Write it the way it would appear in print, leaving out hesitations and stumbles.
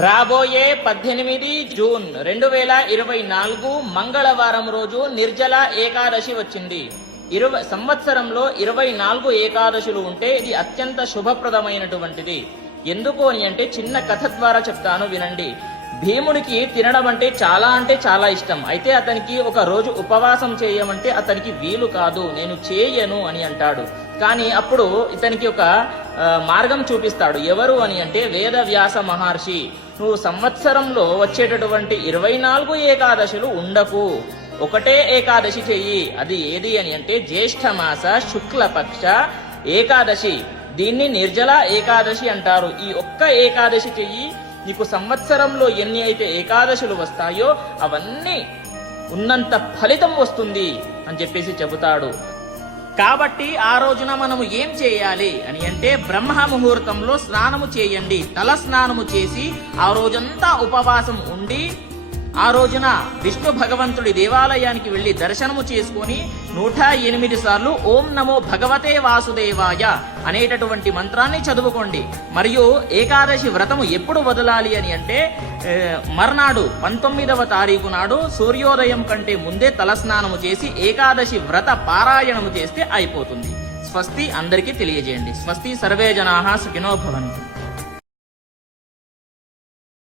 రాబోయే 18 జూన్ 2024 మంగళవారం రోజు నిర్జల ఏకాదశి వచ్చింది. సంవత్సరంలో 24 ఏకాదశులు ఉంటే ఇది అత్యంత శుభప్రదమైనటువంటిది. ఎందుకు అని అంటే చిన్న కథ ద్వారా చెప్తాను, వినండి. భీముడికి తినడం అంటే చాలా ఇష్టం. అయితే అతనికి ఒక రోజు ఉపవాసం చేయమంటే అతనికి వీలు కాదు, నేను చేయను అని అంటాడు. కానీ అప్పుడు ఇతనికి ఒక మార్గం చూపిస్తాడు. ఎవరు అని అంటే వేదవ్యాస మహర్షి. నువ్వు సంవత్సరంలో వచ్చేటటువంటి 24 ఏకాదశులు ఉండకు, ఒకటే ఏకాదశి చెయ్యి. అది ఏది అని అంటే జ్యేష్ఠమాస శుక్లపక్ష ఏకాదశి. దీన్ని నిర్జల ఏకాదశి అంటారు. ఈ ఒక్క ఏకాదశి చెయ్యి, నీకు సంవత్సరంలో ఎన్ని అయితే ఏకాదశులు వస్తాయో అవన్నీ ఉన్నంత ఫలితం వస్తుంది అని చెప్పేసి చెబుతాడు. కాబట్టి ఆ రోజున మనము ఏం చేయాలి అని అంటే బ్రహ్మ ముహూర్తంలో స్నానము చేయండి. తల స్నానము చేసి ఆ రోజంతా ఉపవాసం ఉండి ఆ రోజున విష్ణు భగవంతుడి దేవాలయానికి వెళ్లి దర్శనము చేసుకుని 108 సార్లు ఓం నమో భగవతే వాసుదేవాయ అనేటటువంటి మంత్రాన్ని చదువుకోండి. మరియు ఏకాదశి వ్రతము ఎప్పుడు వదలాలి అని అంటే మర్నాడు 19వ తారీఖు నాడు సూర్యోదయం కంటే ముందే తలస్నానము చేసి ఏకాదశి వ్రత పారాయణము చేస్తే అయిపోతుంది. స్వస్తి అందరికీ తెలియజేయండి. స్వస్తి సర్వే జనాః సుఖినో భవంతు.